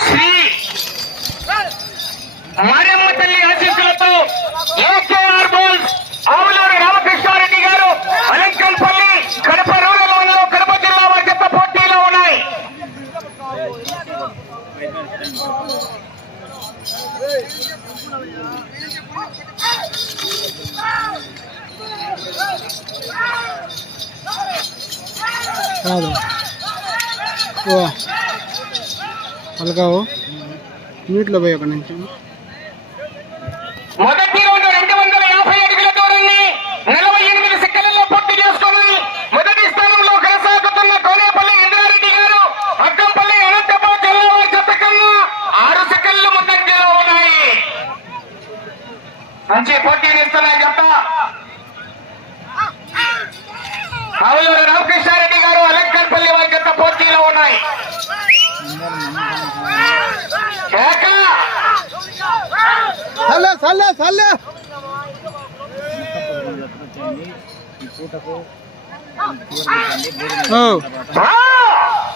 శ్రీ మరియమ్మ తల్లి ఆశీస్సులతో ఏకేఆర్ రాదు ఓ. పలకావు. నీటిలో పోయి ఒక నిమిషం. మొదటి రౌండ్ రెండు వందల యాభై అడుగుల దూరాన్ని నలభై ఎనిమిది సెకండ్లలో పూర్తి చేసుకుని మొదటి స్థానంలో కొనసాగుతున్న కోనేపల్లి ఇంద్రారెడ్డి గారు అక్కంపల్లి అనంతపురం జిల్లా వారి చెత్త కన్నా ఆరు సెకండ్లు ముందంజలో ఉన్నాయి. మంచి పోటీని ఇస్తున్నాయి చెత్త ఆవులూరు రామకృష్ణారెడ్డి గారు అలంకన్పల్లి వారి చెత్త పోటీలో ఉన్నాయి!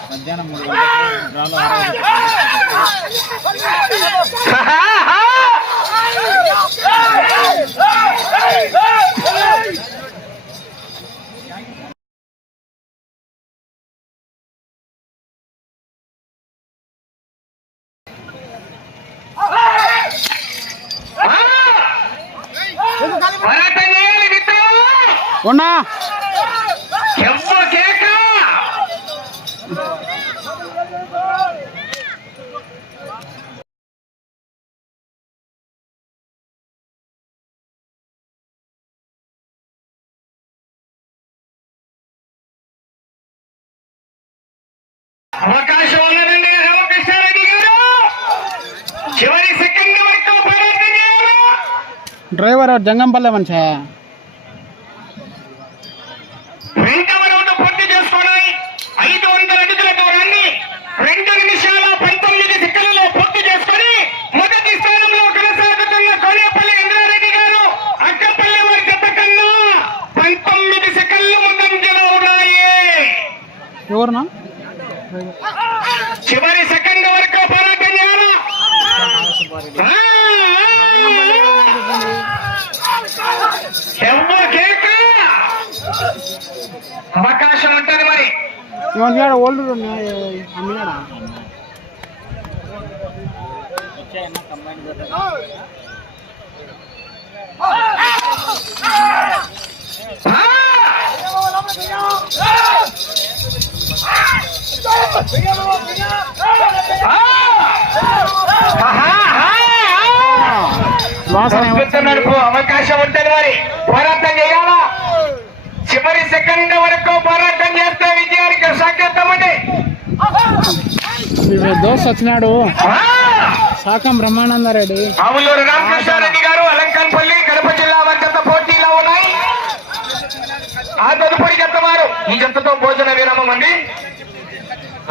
మధ్యాహ్నం మూడు గంటలకు డ్రాలో అరవై పోరాటం చేయాలి మిత్రులు ఉన్నా ఎవ్వ కేక అవకాశం ఉన్నదండి రామకృష్ణారెడ్డి గారు చివరి సెకండ్ వరకు పోరాటం చేయాలి డ్రైవర్ జంగంపల్లె మనిషా రెండవ రౌండ్ పూర్తి చేసుకుని ఐదు వందల అడుగుల దూరాన్ని రెండు నిమిషాల పంతొమ్మిది సెకండ్లలో పూర్తి చేసుకుని మొదటి స్థానంలో కొనసాగుతున్న కోనేపల్లి ఇంద్రారెడ్డి గారు అక్కపల్లి వారి జత కన్నా పంతొమ్మిది సెకండ్లు ముందంజలో ఉన్నాయి ఎవరునా చివరి సెకండ్ వరకు పోరాటం చేయాలా? ఆ, ఎవ్వ కేక? అవకాశం ఉంటుంది మరి. ఇవన్నీ ఓల్డ్ అమ్మినాడా నడుపు అవకాశం ఉంటుంది మరి. పోరాటం చేయాలా? చివరి సెకండ్ వరకు పోరాటం చేస్తే విజయానికి సంకేతం ఉంది. దోశ వచ్చినాడు. శాకం బ్రహ్మానందరెడ్డి ఆవులూరు రామకృష్ణారెడ్డి గారు అలంకన్పల్లి కడప జిల్లా వారి జత పోటీలో ఉన్నాయి. ఆ తదుపరి జత వారు. ఈ జతతో భోజన విరామం అండి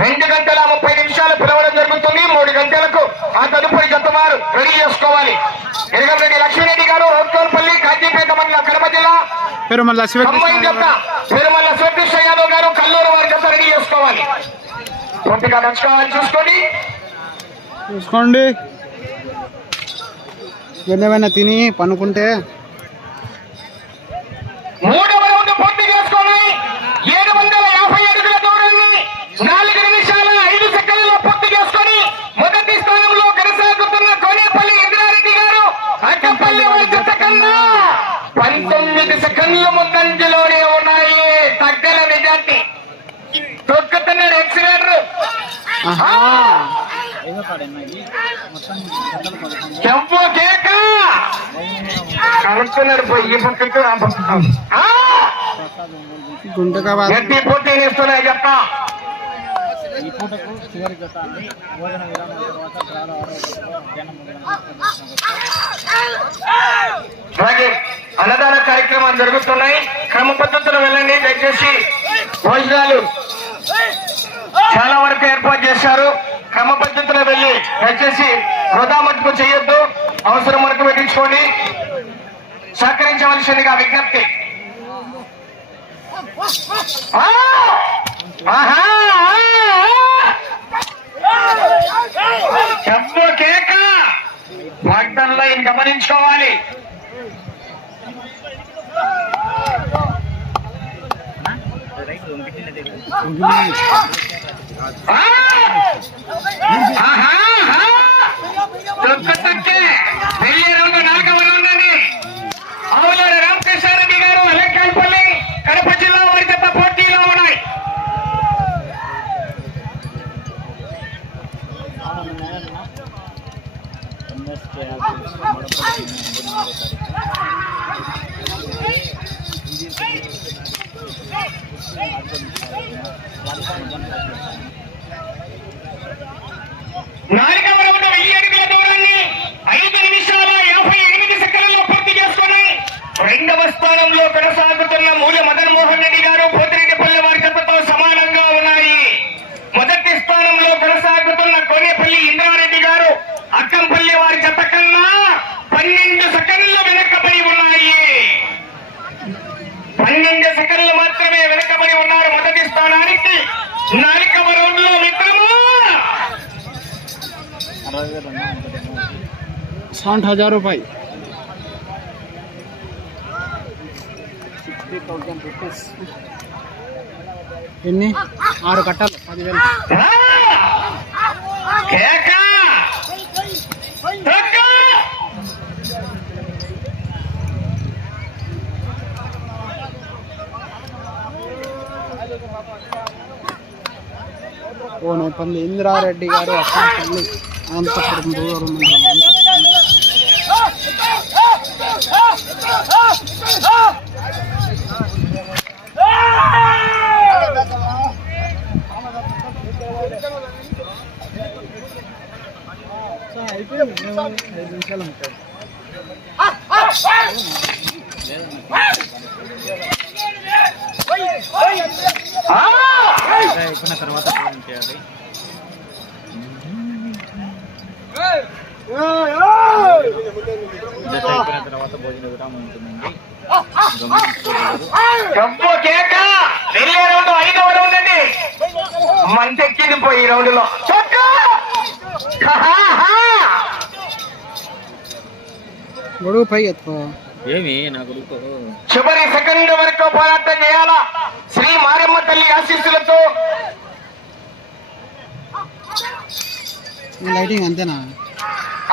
రెండు గంటల ముప్పై నిమిషాలు పిలవడం జరుగుతుంది. మూడు గంటలకు ఆ తదుపరి జత వారు రెడీ చేసుకోవాలి. ఎరగంరెడ్డి లక్ష్మీరెడ్డి గారు రౌత్కోల్పల్లి కాజీపేట మండలం కడప జిల్లా. పెరుమల్ల జత శివకృష్ణ యాదవ్ గారు కల్లూరు వారి జత రెడీ చేసుకోవాలి. పూర్తిగా నడుచుకోవాలని చూసుకోండి. చూసుకోండి. ఏమైనా తిని పనుకుంటే మూడవ రౌండ్ పూర్తి చేసుకొని ఏడు వందల యాభై అడుగుల దూరాన్ని నాలుగు నిమిషాల ఐదు సెకండ్లలో పూర్తి చేసుకొని మొదటి స్థానంలో కొనసాగుతున్న కోనేపల్లి ఇంద్రారెడ్డి గారు అడ్డపల్లి వారి జత కన్నా సెకండ్ల ముందంజలోనే ఉన్నాయి. తగ్గల నిజాన్ని తొక్కుతున్నారు ఎక్సిలేటర్ చెంపు కేక. కలుపుతున్నారు పోయి ఈ పక్కకు ఆ. గుంటగా గట్టి పోటీ ఇస్తున్నాయి చెప్తా. ఈ పూటకు చివరి గత భోజన విరామం తర్వాత చాలా అలాగే అన్నదాన కార్యక్రమాలు జరుగుతున్నాయి. క్రమ పద్ధతిలో వెళ్ళండి. దయచేసి భోజనాలు చాలా వరకు ఏర్పాటు చేశారు. క్రమ పద్ధతిలో వెళ్ళి దయచేసి వృధా మట్టుకు చేయొద్దు. అవసరం వరకు పెట్టించుకోండి సహకరించవలసిందిగా విజ్ఞప్తి. ఆ! చెప్పు కేక వాగ్దానంలో ఇది గమనించుకోవాలి ఆహా! ఆహా! తొక్కు తొక్కే. పూర్తి చేసుకుని రెండవ స్థానంలో కొనసాగుతున్న మూల మదన్ మోహన్ రెడ్డి గారు పోతిరెడ్డిపల్లి వారి చెత్తతో సమానంగా ఉన్నాయి. మొదటి స్థానంలో కొనసాగుతున్న కోనేపల్లి ఇంద్రారెడ్డి గారు అక్కంపల్లి వారి చెత్త కన్నా పన్నెండు సెకండ్లు వెనకబడి ఉన్నాయి పన్నెండు సెకండ్లు మాత్రమే వెనకబడి ఉన్నారు మొదటి స్థానానికి నాలుగవ రౌండ్ లో మిత్రమా అరవై వేలు ఉన్నా ఇంకోటి साठ हजार रुपये సిక్స్టీ థౌజండ్ రూపీస్ ఎన్ని ఆరు కట్టాలి పదివేలు కోనేపల్లి ఇందిరారెడ్డి గారు అప్పపల్లి అనంతపురం రూరల్ మండలం ఐదు నిమిషాలు ఉంటాయి అయిపోయిన తర్వాత ఫోన్ చేయాలి జత అయిపోయిన తర్వాత భోజన విరామం ఉంటుందండి మంచెక్కింది పోయి ఈ రౌండ్లో! గొడుగు పై ఎత్తుకో. ఏమి? నా కొడుకు చివరి సెకండ్ వరకు పోరాటం చేయాలా శ్రీ మారమ్మ తల్లి ఆశీస్సులతో ఈ లైటింగ్ అంతేనా?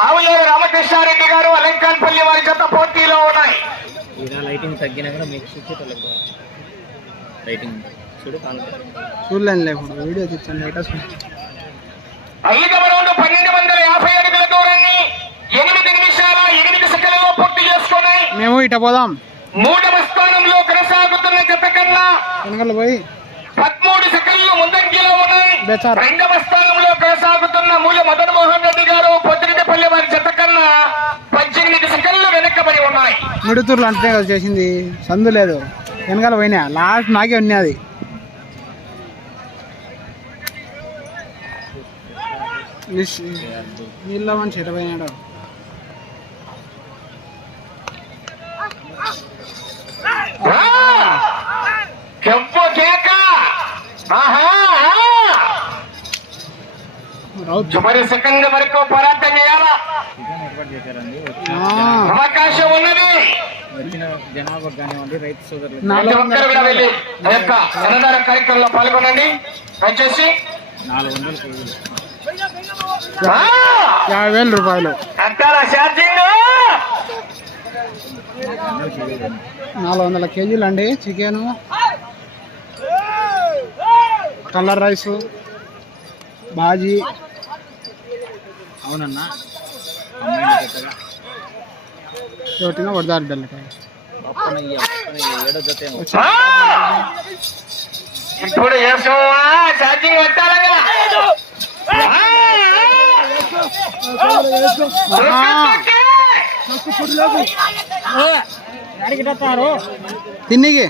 ఆవులేరు రామకృష్ణారెడ్డి గారు అలంకాన్పల్లి వారి జత పోటీలో ఉన్నాయి. ఇలా లైటింగ్ తగ్గినా కూడా మీకు చూసేటోళ్ళకి లైటింగ్ చూడు కాలు చూడలేనులే ఇప్పుడు వీడియో తెచ్చాను లేటెస్ట్ ఐదవ రౌండ్ పన్నెండు వందల యాభై అడుగుల దూరాన్ని ఎనిమిది నిమిషాల ఎనిమిది సెకండ్లలో పూర్తి చేసుకుని మేము ఇట పోదాం. మూడవ స్థానంలో కొనసాగుతున్న జత కన్నా వెనకాల పోయి. పదమూడు సెకండ్లు ముందంజలో ఉన్నాయి. రెండవ స్థానంలో కొనసాగుతున్న మూల మదన్ మోహన్ రెడ్డి గారు పొద్దుటిపల్లి వారి జత కన్నా పద్దెనిమిది సెకండ్లు వెనక్కబడి ఉన్నాయి. మిడుతూరులో అంటే కదా చేసింది. సందు లేదు. వెనకాల పోయినా. లాస్ట్ నాకే ఉన్నది నీళ్ళ మనిషి ఎట పోయినాడు ఆ! కెంపు కేక ఆహా ఆ! రౌత్ చివరి సెకండ్ వరకు పోరాటం చేయాలా? అవకాశం ఉన్నది. వచ్చిన జనాభా కానివ్వండి రైతు సోదరులు నాలుగు ప్రతి ఒక్కరు కూడా వెళ్ళి ఆ యొక్క అన్నదాన కార్యక్రమంలో పాల్గొనండి. ఆ! యాభై వేల రూపాయలు. అంటారా ఛార్జింగ్? నాలుగు వందల కేజీలు అండి చికెన్. Colour rice bhaji. అవునన్నా? చోటిన వడదారు. ఆ! ఇప్పుడు? తిన్నికి.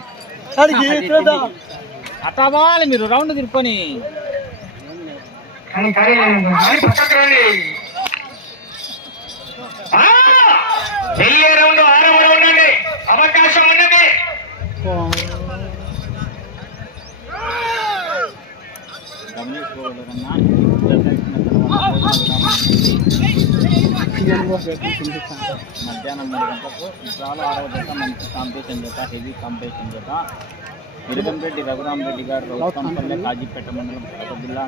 అట్టా పోవాలి మీరు రౌండ్ తిరుక్కొని. వెళ్ళే రౌండ్ ఆరవ ఉండండి అవకాశం ఉన్నది మధ్యాహ్నం మూడు గంటలకు చాలా ఆరవ జత మంచి కాంపిటీషన్ జత హెవీ కాంపిటీషన్ జత విరుదంరెడ్డి రఘురామరెడ్డి గారు రౌతంపల్లె కాజీపేట మండలం కడప జిల్లా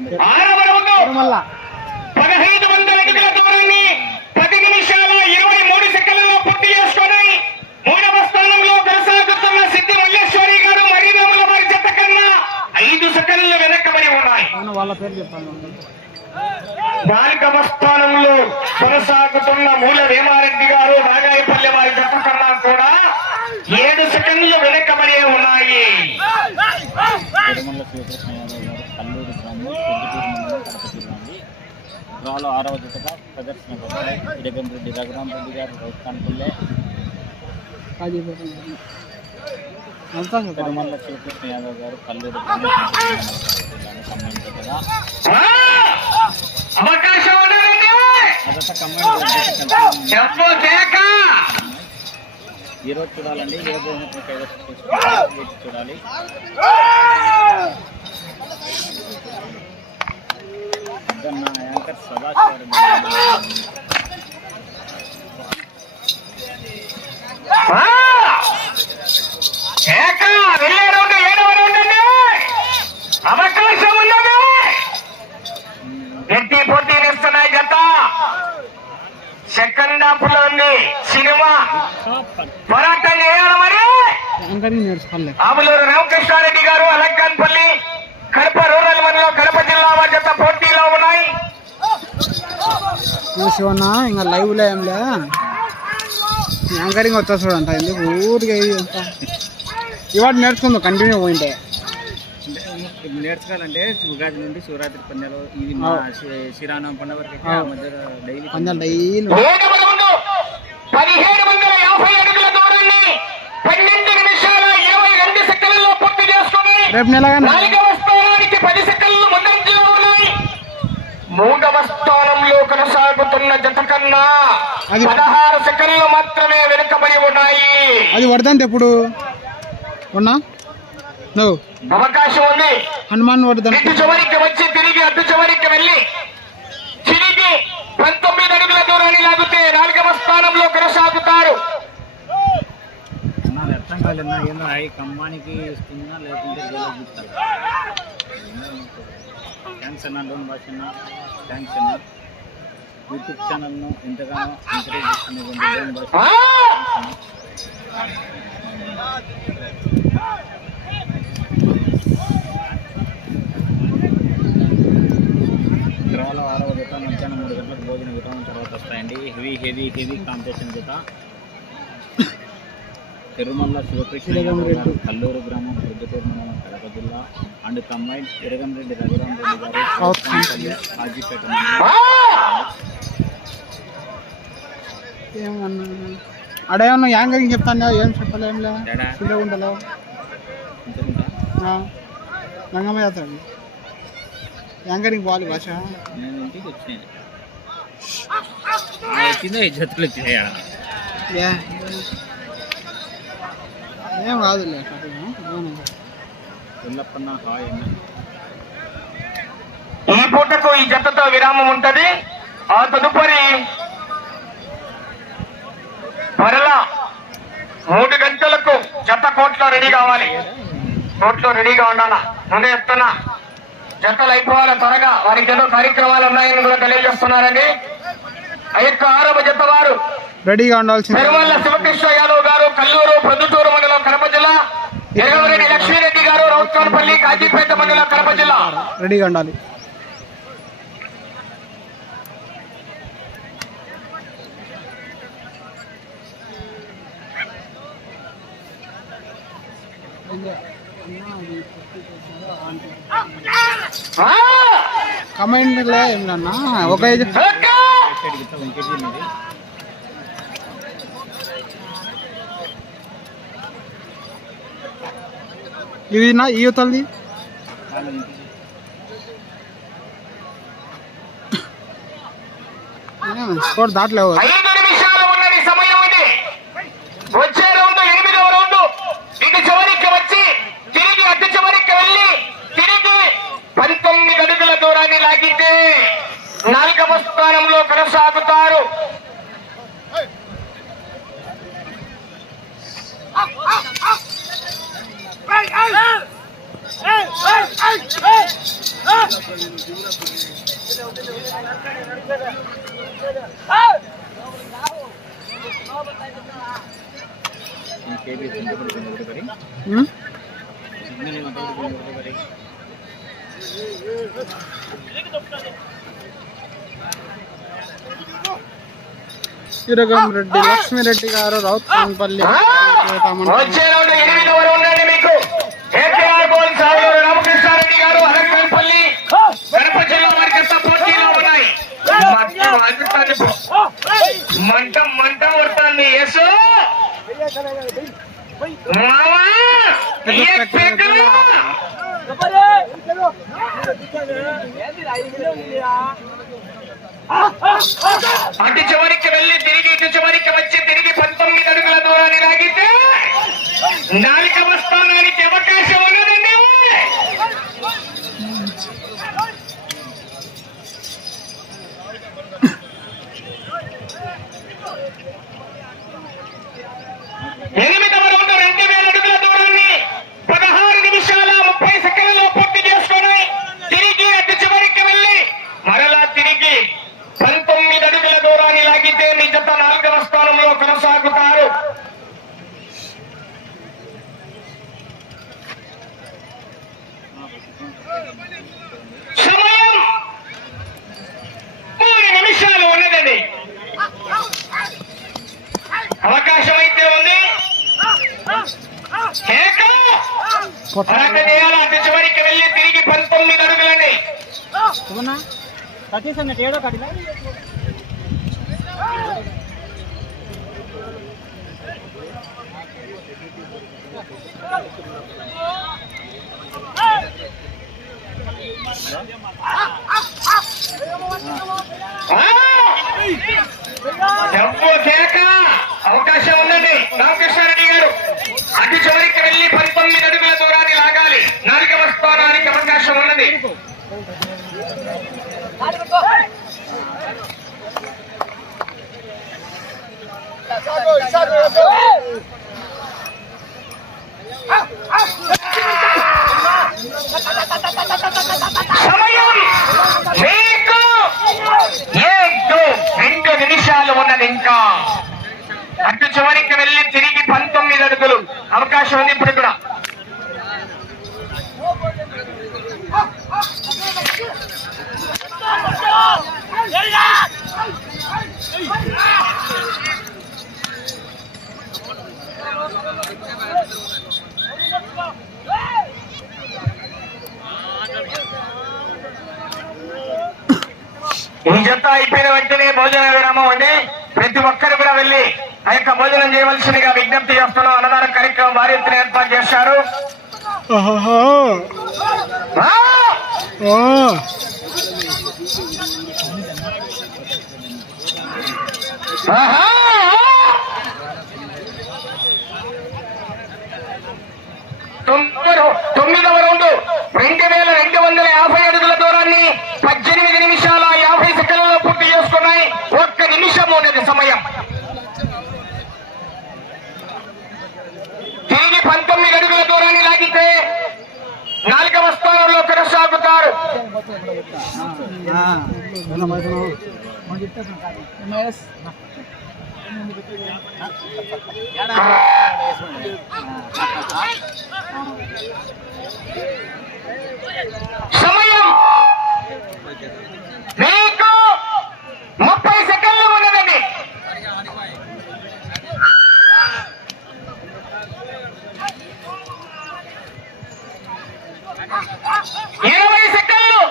డ్రాలో ఆరవ జతగా ప్రదర్శన కొట్టారు ఇరగంరెడ్డి రఘురామ్ రెడ్డి గారు రౌతాన్పల్లె అంతా చెప్పాలి తిరుమల శ్రీకృష్ణ యాదవ్ గారు కల్లూరు జతగా ఈరోజు చూడాలండి ఏ వేచి చూడాలి? అద్దన్న యాంకర్ రౌండ్ అండి. అవకాశం ఉన్నది. గట్టి పోటీనిస్తున్నాయి జత. సెకండ్ హాఫ్లో ఉంది సినిమా. పోరాటం చేయాలి మరి. రామకృష్ణారెడ్డి గారు అలంకాన్పల్లి. శివన్న ఇంకా లైవ్లో ఏం లే. యాంకరింగ్ వచ్చా చూడంట ఎందుకు? ఊరికే అంత. ఇవాడు నేర్చుకుందాం కంటిన్యూ పోయింటే. నేర్చుకోవాలంటే ఉగాది నుండి శివరాత్రి పందాలు ఇది మా శి- శ్రీరామనవమి పండుగ వరకు మధ్యలో డైలీ పందాలు డైలీ. ఏడవ రౌండ్ పదిహేడు వందల యాభై అడుగుల దూరాన్ని పన్నెండు నిమిషాల ఇరవై రెండు సెకండ్లలో పూర్తి చేసుకుని రేపు నెలగానే. నాలుగవ స్థానానికి పది సెకండ్లు ముందంజలో ఉన్నాయి. మూడవ స్థానంలో కొనసాగుతున్న జత కన్నా అది- పదహారు సెకండ్లు మాత్రమే వెనుకబడి ఉన్నాయి. అది వరదంత ఎప్పుడు? ఉన్నా నువ్వు అవకాశం ఉంది. హనుమాన్ ఇటు చివరికి వచ్చి తిరిగి అటు చివరికి వెళ్ళి తిరిగి పంతొమ్మిది అడుగుల దూరాన్ని లాగితే నాలుగవ స్థానంలో కొనసాగుతారు. అర్థం కాలేదన్నా ఏందో అవి కమ్మానికి ఇస్తున్నా లేకుంటే థ్యాంక్స్ అన్న డోన్ భాష అన్న. థ్యాంక్స్ అన్న. యూట్యూబ్ ఛానల్ను ఎంతగానో ఎంకరేజ్ చేస్తున్నటువంటి! గ్రహాల ఆరవ జత మధ్యాహ్నం మూడు గంటలకు భోజన విరామం తర్వాత వస్తాయండి. హెవీ హెవీ హెవీ కాంపిటీషన్ జత. తిరుమల శివకృష్ణ కల్లూరు గ్రామం ప్రొద్దుటూరు మండలం కడప జిల్లా అండ్ కంబైన్ ఇరగంరెడ్డి రఘురామ్ రెడ్డి గారు! ఏమన్నా అడేమన్నా యాంకరింగ్ చెప్తాను ఏం చెప్పలే ఏం లే. తేడా చిల్లర ఉండలో. ఇంతకుంటా రంగమ్మ జాతర యాంకరింగ్ పోవాలి భాష. ఏ. ఎల్లప్పన్న హాయ్ అన్న. ఈ పూటకు ఈ జతతో విరామం ఉంటది. ఆ తదుపరి మరలా మూడు గంటలకు జత కోట్లో రెడీ కావాలి. కోట్లో రెడీగా ఉండాలా? ముందే చెప్తున్నా. జతలు అయిపోవాలి త్వరగా. వారికి ఏదో కార్యక్రమాలు ఉన్నాయని కూడా తెలియజేస్తున్నారండి. ఆ యొక్క ఆరవ జత వారు. రెడీగా ఉండాల్సింది. పెరుమల్ల శివకృష్ణ యాదవ్ గారు కల్లూరు ప్రొద్దుటూరు మండలం కడప జిల్లా. ఎరగవరెడ్డి లక్ష్మీరెడ్డి గారు రౌత్కాన్పల్లి కాజీపేట మండలం కడప జిల్లా. రెడీగా ఉండాలి. కమెంట్లే ఏమన్నా ఒక ఇది నా ఈ యువతలది? స్కోర్ దాటలేవు జిల్లా వారి గత పోటీలో ఉన్నాయి. మంట మండుతాంది పో. మంట మంట పడుతుంది. యేసు! మావా! ఏ పెద్దలు? అటు చివరికి వెళ్ళి తిరిగి ఇటు చివరికి వచ్చి తిరిగి పంతొమ్మిది అడుగుల దూరాన్ని లాగితే నాలుగవ స్థానానికి అవకాశం ఉన్నదండి ఎనిమిదవ రౌండ్ రెండు వేల అడుగుల దూరాన్ని పదహారు నిమిషాల ముప్పై సెకండ్లలో పూర్తి చేసుకొని తిరిగి అటు చివరికి వెళ్ళి మరలా తిరిగి పంతొమ్మిది అడుగుల దూరాన్ని లాగితే మీ జత నాలుగవ స్థానంలో కొనసాగుతారు సమయం మూడు నిమిషాలు ఉన్నదండి అవకాశం అయితే ఉంది కేక అలాగే చేయాలి అటు చివరికి వెళ్ళి తిరిగి పంతొమ్మిది అడుగులండి. కేక! అవకాశం ఉందండి. రామకృష్ణారెడ్డి గారు అటు చివరికి వెళ్ళి పంతొమ్మిది అడుగుల నాలుగవ అవకాశం ఉన్నది. సమయం మీకు ఏడు రెండు నిమిషాలు ఉన్నది ఇంకా. అటు చివరికి వెళ్ళి తిరిగి పంతొమ్మిది అడుగులు. అవకాశం ఉంది ఇప్పుడు కూడా. ఈ జత అయిపోయిన వెంటనే భోజన విరామం అండి ప్రతి ఒక్కరు కూడా వెళ్ళి ఆ యొక్క భోజనం చేయవలసిందిగా విజ్ఞప్తి చేస్తున్నాం. అన్నదాన కార్యక్రమం భారీ ఎత్తున ఏర్పాటు చేశారు. ఓహో తొమ్మిదవ రౌండ్ రెండు వేల రెండు వందల యాభై అడుగుల దూరాన్ని పద్దెనిమిది నిమిషాల యాభై సెకండ్లలో పూర్తి చేసుకున్నాయి ఒక్క నిమిషం ఉన్నది సమయం తిరిగి పంతొమ్మిది అడుగుల దూరాన్ని లాగితే నాలుగవ స్థానంలో కొనసాగుతారు సమయం మీకు ముప్పై సెకండ్లు ఉన్నదండి. ఇరవై సెకండ్లు.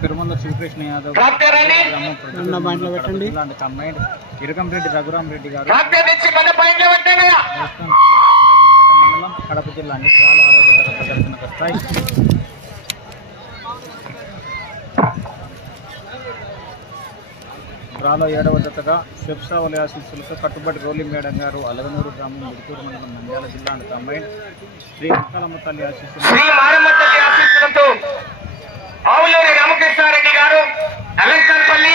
తిరుమల శ్రీకృష్ణ యాదవ్ పెట్టండి. కంబైన్డ్ ఇరకంరెడ్డి రఘురామ్ రెడ్డి గారు. మండలం కడప జిల్లా అండి. చాలా ఆరోగ్యకర ప్రదర్శనకు వస్తాయి. డ్రాలో ఏడవ జతగా శిప్సావలి ఆశీస్సులతో కట్టుబడి రోలి మేడం గారు అలగనూరు గ్రామం ముడుకూరు మండలం నంద్యాల జిల్లా అండ్ కంబైన్ శ్రీ అంకాలమ్మ తల్లి ఆశీస్సులు శ్రీ గారు అలంకాన్పల్లి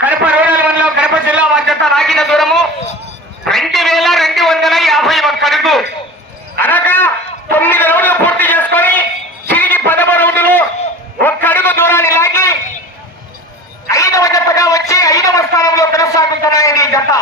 కడప రూరల్ వన్లో కడప జిల్లా బాధ్యత రాగిన దూరము. రెండు వేల రెండు వందల యాభై ఒక్క అడుగు అనగా తొమ్మిది రౌండ్లు పూర్తి చేసుకొని తిరిగి పదవ రౌండ్లు ఒక్క అడుగు దూరాన్ని లాగి ఐదవ జతగా వచ్చి ఐదవ స్థానంలో కొనసాగుతున్నాయని ఈ జత.